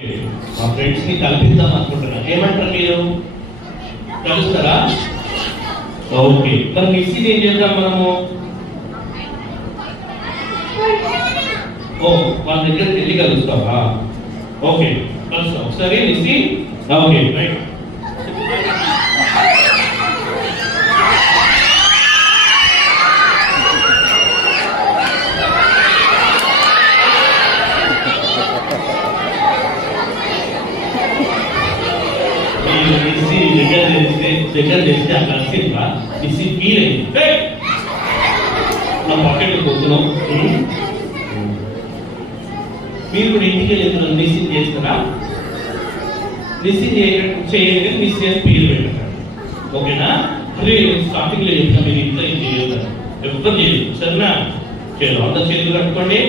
మా ఫ్రెండ్స్ ని కల్పిద్దాం అనుకుంటున్నా. ఏమంటారు మీరు? కలుస్తారా? ఓకే, మరి మిస్సీని ఏం చేద్దాం మనము? ఓ, వాళ్ళ దగ్గర వెళ్ళి కలుస్తావా? ఓకే, కలుస్తాం ఒకసారి మిస్సీ. Okay, right. దగ్గర చేస్తే ఆ కలిసిందా మిస్సీ ఫీల్ అయింది. నా పాకెట్ కూర్చున్నాం. మీరు కూడా ఇంటికి వెళ్ళి మిస్సింగ్ చేస్తారా? మిస్సింగ్ చేయండి, మిస్ చేసి ఫీల్ పెట్టారు. ఓకేనా? స్టార్టింగ్ లో చెప్తా, మీరు ఇంట్లో ఏం చేయగలుగుతారు, ఎప్పుడు చేయలేదు. సరేనా? చేయాలి, అందరు చేతులు కట్టుకోండి.